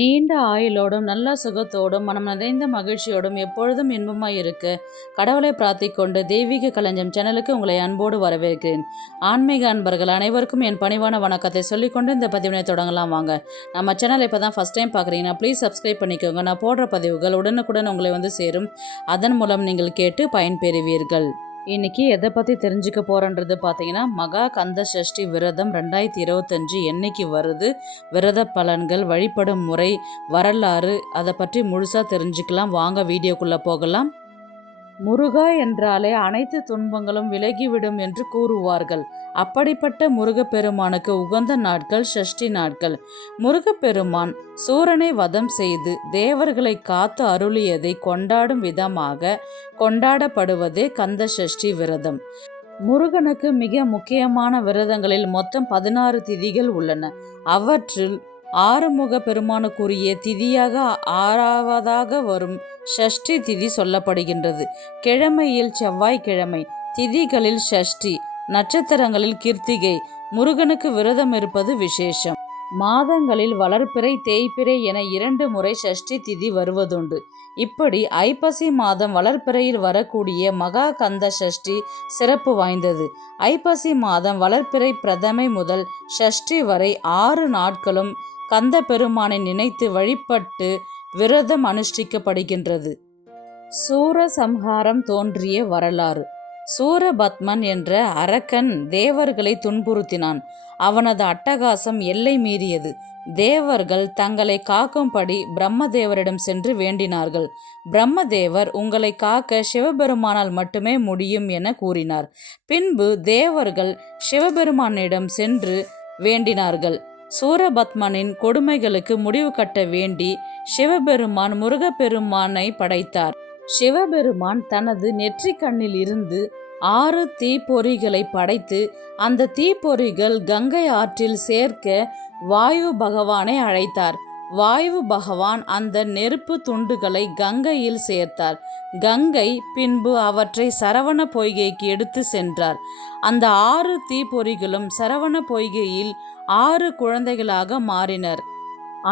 நீண்ட ஆயுளோடும் நல்ல சுகத்தோடும் மனம் நிறைந்த மகிழ்ச்சியோடும் எப்பொழுதும் இன்பமாய் இருக்க கடவுளை பிரார்த்திக்கொண்டு தெய்வீக களஞ்சியம் சேனலுக்கு உங்களை அன்போடு வரவேற்கிறேன். ஆன்மீக அன்பர்கள் அனைவருக்கும் என் பணிவான வணக்கத்தை சொல்லிக்கொண்டு இந்த பதிவினை தொடங்கலாம் வாங்க. நம்ம சேனலை இப்போ தான் ஃபஸ்ட் டைம் பார்க்குறீங்கன்னா ப்ளீஸ் சப்ஸ்கிரைப் பண்ணிக்கோங்க. நான் போடுற பதிவுகள் உடனுக்குடன் உங்களை வந்து சேரும். அதன் மூலம் நீங்கள் கேட்டு பயன்பெறுவீர்கள். இன்னைக்கு எதை பற்றி தெரிஞ்சுக்க போகிறன்றது பார்த்தீங்கன்னா, மகா கந்த சஷ்டி விரதம் 2025 என்னைக்கு வருது, விரத பலன்கள், வழிபடும் முறை, வரலாறு, அதை பற்றி முழுசாக தெரிஞ்சுக்கலாம். வாங்க வீடியோக்குள்ளே போகலாம். முருகா என்றாலே அனைத்து துன்பங்களும் விலகிவிடும் என்று கூறுவார்கள். அப்படிப்பட்ட முருகப்பெருமானுக்கு உகந்த நாட்கள் சஷ்டி நாட்கள். முருகப்பெருமான் சூரனை வதம் செய்து தேவர்களை காத்து அருளியதை கொண்டாடும் விதமாக கொண்டாடப்படுவதே கந்த சஷ்டி விரதம். முருகனுக்கு மிக முக்கியமான விரதங்களில் மொத்தம் 16 திதிகள் உள்ளன. அவற்றில் ஆறுமுக பெருமானுக்குரிய திதியாக 6வதாக வரும் ஷஷ்டி திதி சொல்லப்படுகின்றது. கிழமையில் செவ்வாய்க்கிழமை, திதிகளில் ஷஷ்டி, நட்சத்திரங்களில் கிருத்திகை. முருகனுக்கு விரதம் இருப்பது விசேஷம். மாதங்களில் வளர்பிறை, தேய்பிறை என 2 முறை ஷஷ்டி திதி வருவதுண்டு. இப்படி ஐப்பசி மாதம் வளர்பிறையில் வரக்கூடிய மகா கந்த சஷ்டி சிறப்பு வாய்ந்தது. ஐப்பசி மாதம் வளர்பிறை பிரதமை முதல் ஷஷ்டி வரை 6 நாட்களும் கந்த பெருமானை நினைத்து வழிபட்டு விரதம் அனுஷ்டிக்கப்படுகின்றது. சூரசம்ஹாரம் தோன்றிய வரலாறு. சூரபத்மன் என்ற அரக்கன் தேவர்களை துன்புறுத்தினான். அவனது அட்டகாசம் எல்லை மீறியது. தேவர்கள் தங்களை காக்கும்படி பிரம்மதேவரிடம் சென்று வேண்டினார்கள். பிரம்மதேவர் உங்களை காக்க சிவபெருமானால் மட்டுமே முடியும் என கூறினார். பின்பு தேவர்கள் சிவபெருமானிடம் சென்று வேண்டினார்கள். சூரபத்மனின் கொடுமைகளுக்கு முடிவு கட்ட வேண்டி சிவபெருமான் முருகப்பெருமானை படைத்தார். சிவபெருமான் தனது நெற்றிக்கண்ணில் இருந்து 6 தீப்பொறிகளை படைத்து அந்த தீப்பொறிகள் கங்கை ஆற்றில் சேர்க்க வாயு பகவானை அழைத்தார். வாயு பகவான் அந்த நெருப்பு துண்டுகளை கங்கையில் சேர்த்தார். கங்கை பின்பு அவற்றை சரவண பொய்கைக்கு எடுத்து சென்றார். அந்த 6 தீப்பொறிகளும் சரவண பொய்கையில் 6 குழந்தைகளாக மாறினர்.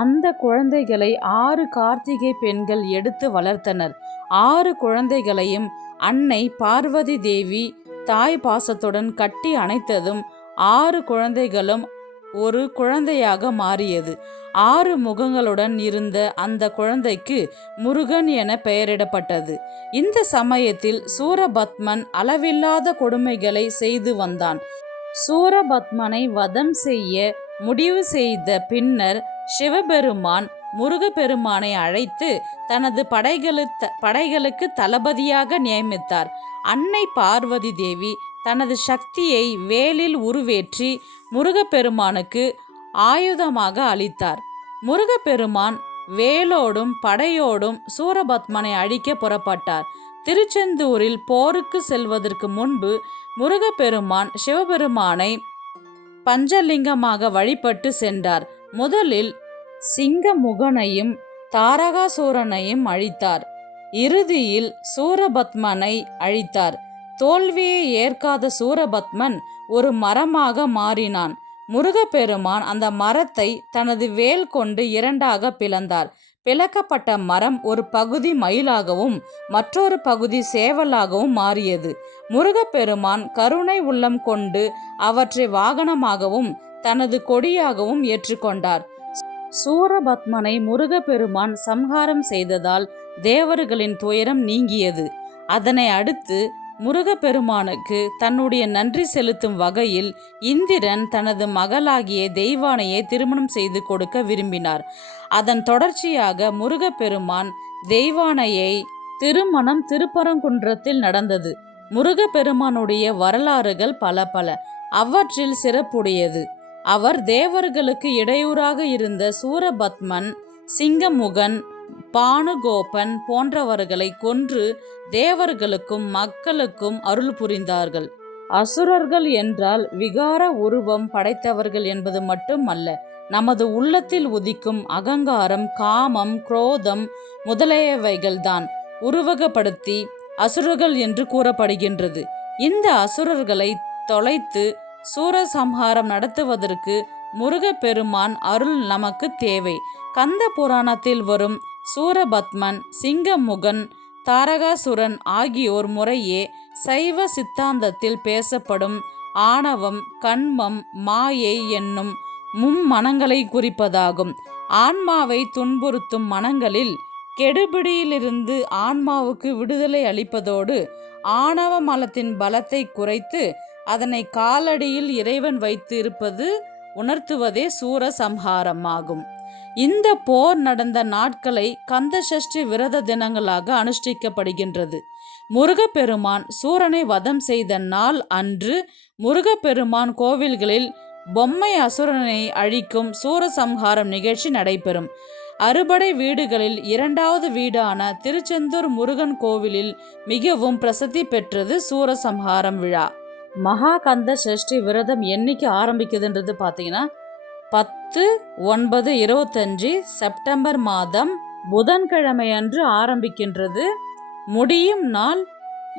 அந்த குழந்தைகளை 6 கார்த்திகை பெண்கள் எடுத்து வளர்த்தனர். 6 குழந்தைகளையும் அன்னை பார்வதி தேவி தாய் பாசத்துடன் கட்டி அணைத்ததும் 6 குழந்தைகளும் ஒரு குழந்தையாக மாறியது. 6 முகங்களுடன் இருந்த அந்த குழந்தைக்கு முருகன் என பெயரிடப்பட்டது. இந்த சமயத்தில் சூரபத்மன் அளவில்லாத கொடுமைகளை செய்து வந்தான். சூரபத்மனை வதம் செய்ய முடிவு செய்த பின்னர் சிவபெருமான் முருகப்பெருமானை அழைத்து தனது படைகளுக்கு தளபதியாக நியமித்தார். அன்னை பார்வதி தேவி தனது சக்தியை வேலில் உருவேற்றி முருகப்பெருமானுக்கு ஆயுதமாக அளித்தார். முருகப்பெருமான் வேலோடும் படையோடும் சூரபத்மனை அழிக்க புறப்பட்டார். திருச்செந்தூரில் போருக்கு செல்வதற்கு முன்பு முருகப்பெருமான் சிவபெருமானை பஞ்சலிங்கமாக வழிபட்டு சென்றார். முதலில் சிங்கமுகனையும் தாரகாசூரனையும் அழித்தார். இறுதியில் சூரபத்மனை அழித்தார். தோல்வியை ஏற்காத சூரபத்மன் ஒரு மரமாக மாறினான். முருகப்பெருமான் அந்த மரத்தை தனது வேல் கொண்டு 2ஆக பிளந்தார். பிளக்கப்பட்ட மரம் ஒரு பகுதி மயிலாகவும் மற்றொரு பகுதி சேவலாகவும் மாறியது. முருகப்பெருமான் கருணை உள்ளம் கொண்டு அவற்றை வாகனமாகவும் தனது கொடியாகவும் ஏற்றுக்கொண்டார். சூரபத்மனை முருகப்பெருமான் சம்ஹாரம் செய்ததால் தேவர்களின் துயரம் நீங்கியது. அதனை அடுத்து முருகப்பெருமானுக்கு தன்னுடைய நன்றி செலுத்தும் வகையில் இந்திரன் தனது மகளாகிய தெய்வானையை திருமணம் செய்து கொடுக்க விரும்பினார். அதன் தொடர்ச்சியாக முருகப்பெருமான் தெய்வானையை திருமணம் திருப்பரங்குன்றத்தில் நடந்தது. முருகப்பெருமானுடைய வரலாறுகள் பல. அவற்றில் சிறப்புடையது. அவர் தேவர்களுக்கு இடையூறாக இருந்த சூரபத்மன், சிங்கமுகன், பானுகோபன் போன்றவர்களை கொன்று தேவர்களுக்கும் மக்களுக்கும் அருள் புரிந்தார்கள். அசுரர்கள் என்றால் விகார உருவம் படைத்தவர்கள் என்பது மட்டுமல்ல, நமது உள்ளத்தில் உதிக்கும் அகங்காரம், காமம், குரோதம் முதலியவைகள்தான் உருவகப்படுத்தி அசுரர்கள் என்று கூறப்படுகின்றது. இந்த அசுரர்களை தொலைத்து சூரசம்ஹாரம் நடத்துவதற்கு முருகப்பெருமான் அருள் நமக்கு தேவை. கந்த புராணத்தில் வரும் சூரபத்மன், சிங்கமுகன், தாரகாசுரன் ஆகியோர் முறையே சைவ சித்தாந்தத்தில் பேசப்படும் ஆணவம், கண்மம், மாயை என்னும் மும்மனங்களை குறிப்பதாகும். ஆன்மாவை துன்புறுத்தும் மனங்களில் கெடுபிடியிலிருந்து ஆன்மாவுக்கு விடுதலை அளிப்பதோடு ஆணவ மலத்தின் பலத்தை குறைத்து அதனை காலடியில் இறைவன் வைத்து இருப்பது உணர்த்துவதே சூரசம்ஹாரமாகும். இந்த போர் நடந்த நாட்களை கந்தசஷ்டி விரத தினங்களாக அனுஷ்டிக்கப்படுகின்றது. முருகப்பெருமான் சூரனை வதம் செய்த நாள் அன்று முருகப்பெருமான் கோவில்களில் பொம்மை அசுரனை அழிக்கும் சூரசம்ஹாரம் நிகழ்ச்சி நடைபெறும். அறுபடை வீடுகளில் இரண்டாவது வீடான திருச்செந்தூர் முருகன் கோவிலில் மிகவும் பிரசித்தி பெற்றது சூரசம்ஹாரம் விழா. மகா கந்த சஷ்டி விரதம் என்னைக்கு ஆரம்பிக்குதுன்றது பார்த்தீங்கன்னா 10/9/25 செப்டம்பர் மாதம் புதன்கிழமை அன்று ஆரம்பிக்கின்றது. முடியும் நாள்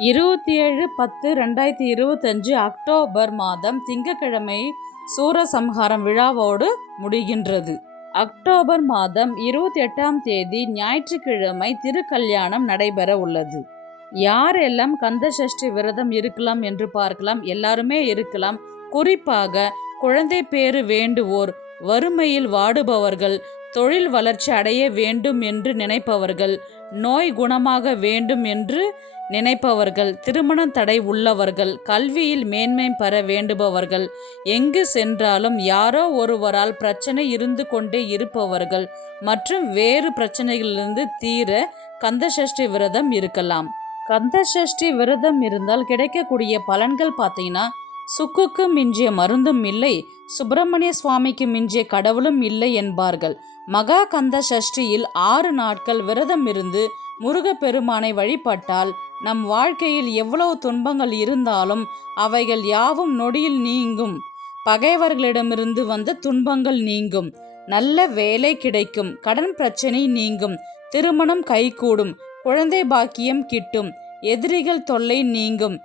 27/10/2025 அக்டோபர் மாதம் திங்கட்கிழமை சூரசம்ஹாரம் விழாவோடு முடிகின்றது. அக்டோபர் மாதம் 28ஆம் தேதி ஞாயிற்றுக்கிழமை திருக்கல்யாணம் நடைபெற உள்ளது. யாரெல்லாம் கந்தசஷ்டி விரதம் இருக்கலாம் என்று பார்க்கலாம். எல்லாருமே இருக்கலாம். குறிப்பாக குழந்தை பேறு வேண்டுவோர், வறுமையில் வாடுபவர்கள், தொழில் வளர்ச்சி அடைய வேண்டும் என்று நினைப்பவர்கள், நோய் குணமாக வேண்டும் என்று நினைப்பவர்கள், திருமண தடை உள்ளவர்கள், கல்வியில் மேன்மை பெற வேண்டுபவர்கள், எங்கு சென்றாலும் யாரோ ஒருவரால் பிரச்சனை இருந்து கொண்டே இருப்பவர்கள் மற்றும் வேறு பிரச்சனைகளிலிருந்து தீர கந்தசஷ்டி விரதம் இருக்கலாம். கந்தசஷ்டி விரதம் இருந்தால் கிடைக்கக்கூடிய பலன்கள் பார்த்தீங்கன்னா, சுக்குக்கு மிஞ்சிய மருந்தும் இல்லை, சுப்பிரமணிய சுவாமிக்கு மிஞ்சிய கடவுளும் இல்லை என்பார்கள். மகா கந்த சஷ்டியில் 6 நாட்கள் விரதம் இருந்து முருகப்பெருமானை வழிபட்டால் நம் வாழ்க்கையில் எவ்வளவு துன்பங்கள் இருந்தாலும் அவைகள் யாவும் நொடியில் நீங்கும். பகைவர்களிடமிருந்து வந்த துன்பங்கள் நீங்கும், நல்ல வேலை கிடைக்கும், கடன் பிரச்சனை நீங்கும், திருமணம் கைகூடும், குழந்தை பாக்கியம் கிட்டும், எதிரிகள் தொல்லை நீங்கும்.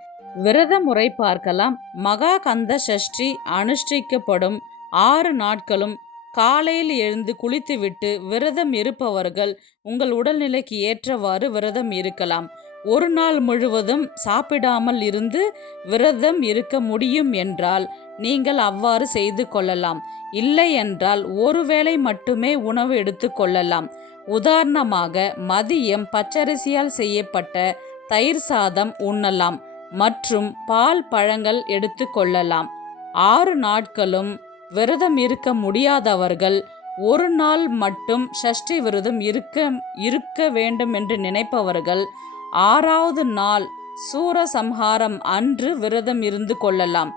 விரத முறை பார்க்கலாம். மகா கந்த சஷ்டி அனுஷ்டிக்கப்படும் 6 நாட்களும் காலையில் எழுந்து குளித்துவிட்டு விரதம் இருப்பவர்கள் உங்கள் உடல்நிலைக்கு ஏற்றவாறு விரதம் இருக்கலாம். ஒரு நாள் முழுவதும் சாப்பிடாமல் இருந்து விரதம் இருக்க முடியும் என்றால் நீங்கள் அவ்வாறு செய்து கொள்ளலாம். இல்லை என்றால் ஒருவேளை மட்டுமே உணவு எடுத்து கொள்ளலாம். உதாரணமாக மதியம் பச்சரிசியால் செய்யப்பட்ட தயிர் சாதம் உண்ணலாம் மற்றும் பால் பழங்கள் எடுத்து கொள்ளலாம். 6 நாட்களும் விரதம் இருக்க முடியாதவர்கள் ஒரு நாள் மட்டும் சஷ்டி விரதம் இருக்க வேண்டும் என்று நினைப்பவர்கள் 6வது நாள் சூரசம்ஹாரம் அன்று விரதம் இருந்து கொள்ளலாம்.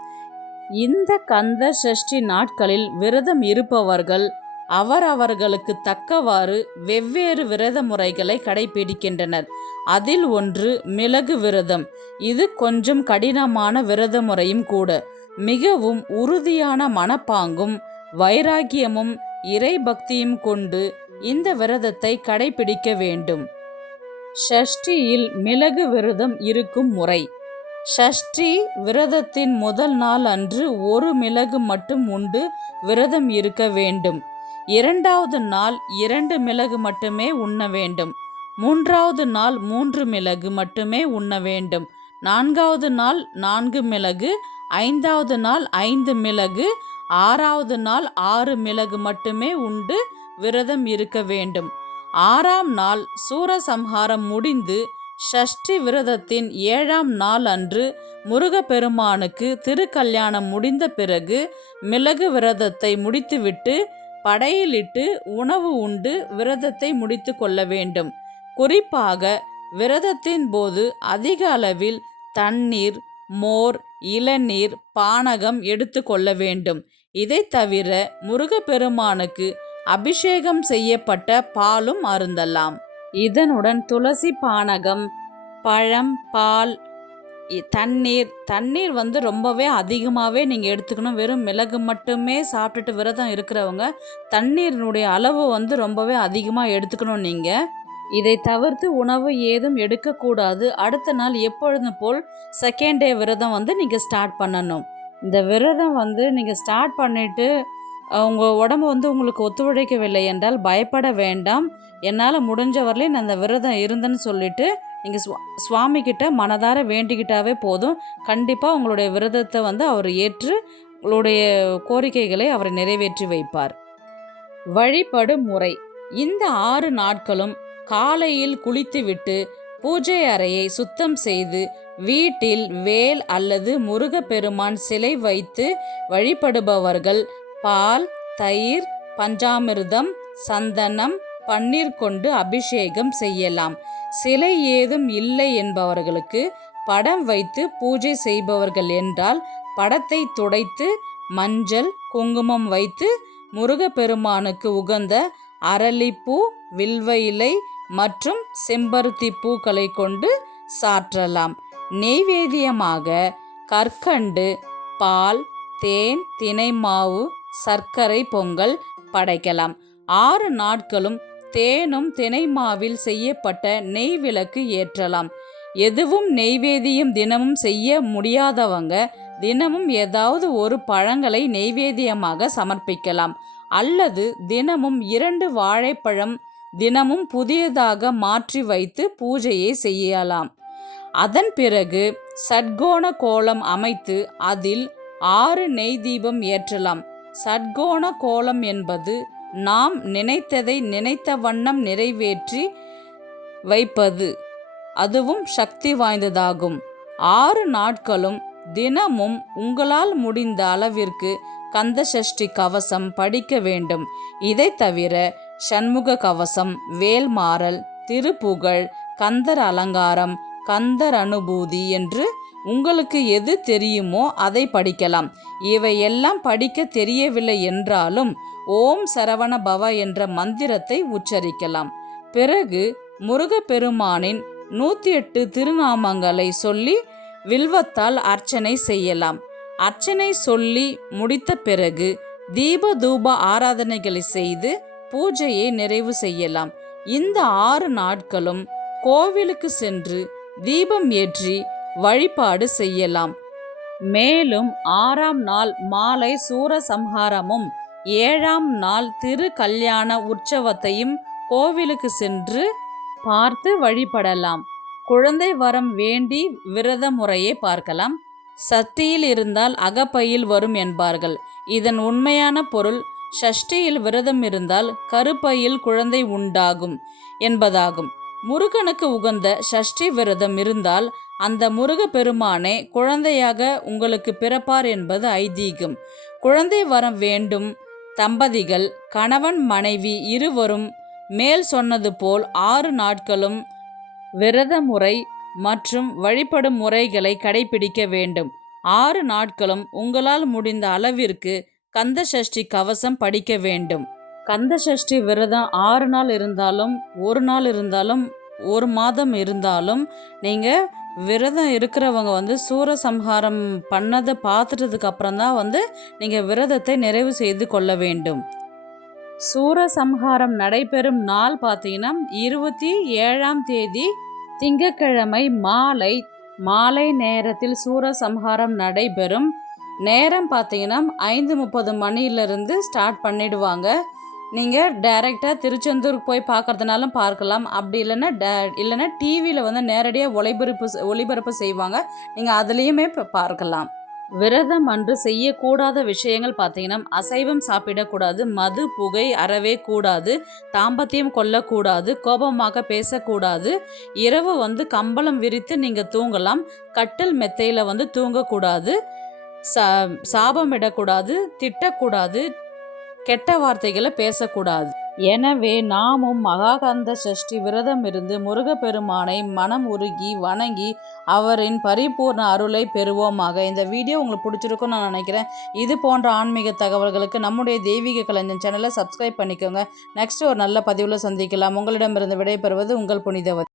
இந்த கந்த சஷ்டி நாட்களில் விரதம் இருப்பவர்கள் அவரவர்களுக்கு தக்கவாறு வெவ்வேறு விரத முறைகளை கடைபிடிக்கின்றனர். அதில் ஒன்று மிளகு விரதம். இது கொஞ்சம் கடினமான விரத முறையும் கூட. மிகவும் உறுதியான மனப்பாங்கும் வைராக்கியமும் இறை பக்தியும் கொண்டு இந்த விரதத்தை கடைபிடிக்க வேண்டும். ஷஷ்டியில் மிளகு விரதம் இருக்கும் முறை. ஷஷ்டி விரதத்தின் முதல் நாள் அன்று 1 மிளகு மட்டும் உண்டு விரதம் இருக்க வேண்டும். 2வது நாள் 2 மிளகு மட்டுமே உண்ண வேண்டும். 3வது நாள் 3 மிளகு மட்டுமே உண்ண வேண்டும். 4வது நாள் 4 மிளகு, 5வது நாள் 5 மிளகு, 6வது நாள் 6 மிளகு மட்டுமே உண்டு விரதம் இருக்க வேண்டும். 6ஆம் நாள் சூரசம்ஹாரம் முடிந்து ஷஷ்டி விரதத்தின் 7ஆம் நாள் அன்று முருகப்பெருமானுக்கு திருக்கல்யாணம் முடிந்த பிறகு மிளகு விரதத்தை முடித்துவிட்டு படையிலிட்டு உணவு உண்டு விரதத்தை முடித்து கொள்ள வேண்டும். குறிப்பாக விரதத்தின் போது அதிக அளவில் தண்ணீர், மோர், இளநீர், பானகம் எடுத்து கொள்ள வேண்டும். இதை தவிர முருகப்பெருமானுக்கு அபிஷேகம் செய்யப்பட்ட பாலும் அருந்தலாம். இதனுடன் துளசி பானகம், பழம், பால், தண்ணீர் ரொம்பவே அதிகமாகவே நீங்கள் எடுத்துக்கணும். வெறும் மிளகு மட்டுமே சாப்பிட்டுட்டு விரதம் இருக்கிறவங்க தண்ணீரினுடைய அளவு ரொம்பவே அதிகமாக எடுத்துக்கணும். நீங்கள் இதை தவிர்த்து உணவு ஏதும் எடுக்கக்கூடாது. அடுத்த நாள் எப்பொழுதும் போல் செகண்ட் டே விரதம் நீங்கள் ஸ்டார்ட் பண்ணணும். இந்த விரதம் நீங்கள் ஸ்டார்ட் பண்ணிவிட்டு உங்கள் உடம்பு வந்து உங்களுக்கு ஒத்துழைக்கவில்லை என்றால் பயப்பட வேண்டாம். என்னால் முடிஞ்ச வரலையும் நான் அந்த விரதம் இருந்தேன்னு சொல்லிட்டு நீங்கள் சுவாமி கிட்ட மனதார வேண்டிக்கிட்டாவே போதும். கண்டிப்பாக உங்களுடைய விரதத்தை வந்து அவர் ஏற்று உங்களுடைய கோரிக்கைகளை அவர் நிறைவேற்றி வைப்பார். வழிபடு முறை. இந்த 6 நாட்களும் காலையில் குளித்துவிட்டு பூஜை அறையை சுத்தம் செய்து வீட்டில் வேல் அல்லது முருகப்பெருமான் சிலை வைத்து வழிபடுபவர்கள் பால், தயிர், பஞ்சாமிர்தம், சந்தனம், பன்னீர் கொண்டு அபிஷேகம் செய்யலாம். சிலை ஏதும் இல்லை என்பவர்களுக்கு படம் வைத்து பூஜை செய்பவர்கள் என்றால் படத்தை துடைத்து மஞ்சள், குங்குமம் வைத்து முருகப்பெருமானுக்கு உகந்த அரளிப்பூ, வில்வ இலை மற்றும் செம்பருத்தி பூக்களை கொண்டு சாற்றலாம். நெய்வேத்தியமாக கற்கண்டு, பால், தேன், தினை மாவு, சர்க்கரை பொங்கல் படைக்கலாம். 6 நாட்களும் தேனும் தினை மாவில் செய்யப்பட்ட நெய் விளக்கு ஏற்றலாம். எதுவும் நெய்வேத்தியம் தினமும் செய்ய முடியாதவங்க தினமும் ஏதாவது ஒரு பழங்களை நெய்வேத்தியமாக சமர்ப்பிக்கலாம். அல்லது தினமும் 2 வாழைப்பழம் தினமும் புதியதாக மாற்றி வைத்து பூஜையை செய்யலாம். அதன் பிறகு சட்கோண கோலம் அமைத்து அதில் 6 நெய் தீபம் ஏற்றலாம். சட்கோண கோலம் என்பது நாம் நினைத்ததை நினைத்த வண்ணம் நிறைவேற்றி வைப்பது. அதுவும் சக்தி வாய்ந்ததாகும். 6 நாட்களும் தினமும் உங்களால் முடிந்த அளவிற்கு கந்த சஷ்டி கவசம் படிக்க வேண்டும். இதை தவிர சண்முக கவசம், வேல்மாறல், திருப்புகழ், கந்தர் அலங்காரம், கந்தர் அனுபூதி என்று உங்களுக்கு எது தெரியுமோ அதை படிக்கலாம். இவையெல்லாம் படிக்க தெரியவில்லை என்றாலும் ஓம் சரவண பவ என்ற மந்திரத்தை உச்சரிக்கலாம். பிறகு முருகப்பெருமானின் 108 திருநாமங்களை சொல்லி வில்வத்தால் அர்ச்சனை செய்யலாம். அர்ச்சனை சொல்லி முடித்த பிறகு தீப தூப ஆராதனைகளை செய்து பூஜையை நிறைவு செய்யலாம். இந்த 6 நாட்களும் கோவிலுக்கு சென்று தீபம் ஏற்றி வழிபாடு செய்யலாம். மேலும் 6ஆம் நாள் மாலை சூரசம்ஹாரமும் 7ஆம் நாள் திரு கல்யாண உற்சவத்தையும் கோவிலுக்கு சென்று பார்த்து வழிபடலாம். குழந்தை வரம் வேண்டி விரத முறையை பார்க்கலாம். சஷ்டியில் இருந்தால் அகப்பையில் வரும் என்பார்கள். இதன் உண்மையான பொருள் சஷ்டியில் விரதம் இருந்தால் கருப்பையில் குழந்தை உண்டாகும் என்பதாகும். முருகனுக்கு உகந்த சஷ்டி விரதம் இருந்தால் அந்த முருகப்பெருமானே குழந்தையாக உங்களுக்கு பிறப்பார் என்பது ஐதீகம். குழந்தை வரம் வேண்டும் தம்பதிகள் கணவன் மனைவி இருவரும் மேல் சொன்னது போல் 6 நாட்களும் விரத முறை மற்றும் வழிபடும் முறைகளை கடைபிடிக்க வேண்டும். 6 நாட்களும் உங்களால் முடிந்த அளவிற்கு கந்த சஷ்டி கவசம் படிக்க வேண்டும். கந்த சஷ்டி விரதம் 6 நாள் இருந்தாலும் 1 நாள் இருந்தாலும் 1 மாதம் இருந்தாலும் நீங்கள் விரதம் இருக்கிறவங்க வந்து சூரசம்ஹாரம் பண்ணதை பார்த்துட்டதுக்கு அப்புறம் தான் நீங்கள் விரதத்தை நிறைவு செய்து கொள்ள வேண்டும். சூரசம்ஹாரம் நடைபெறும் நாள் பார்த்தீங்கன்னா 27ஆம் தேதி திங்கட்கிழமை மாலை நேரத்தில் சூரசம்ஹாரம் நடைபெறும். நேரம் பார்த்தீங்கன்னா 5:30 மணியிலிருந்து ஸ்டார்ட் பண்ணிடுவாங்க. நீங்கள் டைரெக்டாக திருச்செந்தூருக்கு போய் பார்க்குறதுனாலும் பார்க்கலாம். அப்படி இல்லைன்னா டிவியில் நேரடியாக ஒளிபரப்பு செய்வாங்க. நீங்கள் அதுலேயுமே பார்க்கலாம். விரதம் அன்று செய்யக்கூடாத விஷயங்கள் பார்த்தீங்கன்னா அசைவம் சாப்பிடக்கூடாது, மது புகை அறவே கூடாது, தாம்பத்தியம் கொள்ளக்கூடாது, கோபமாக பேசக்கூடாது, இரவு கம்பளம் விரித்து நீங்கள் தூங்கலாம், கட்டில் மெத்தையில் தூங்கக்கூடாது, சாபமிடக்கூடாது, திட்டக்கூடாது, கெட்ட வார்த்தைகளை பேசக்கூடாது. எனவே நாமும் மகாகந்த சஷ்டி விரதம் இருந்து முருகப்பெருமானை மனம் உருகி வணங்கி அவரின் பரிபூர்ண அருளை பெறுவோமாக. இந்த வீடியோ உங்களுக்கு பிடிச்சிருக்குன்னு நான் நினைக்கிறேன். இது போன்ற ஆன்மீக தகவல்களுக்கு நம்முடைய தெய்வீக கலைஞன் சேனலை சப்ஸ்கிரைப் பண்ணிக்கோங்க. நெக்ஸ்ட் ஒரு நல்ல பதிவில் சந்திக்கலாம். உங்களிடமிருந்து விடைபெறுவது உங்கள் புனிதவதி.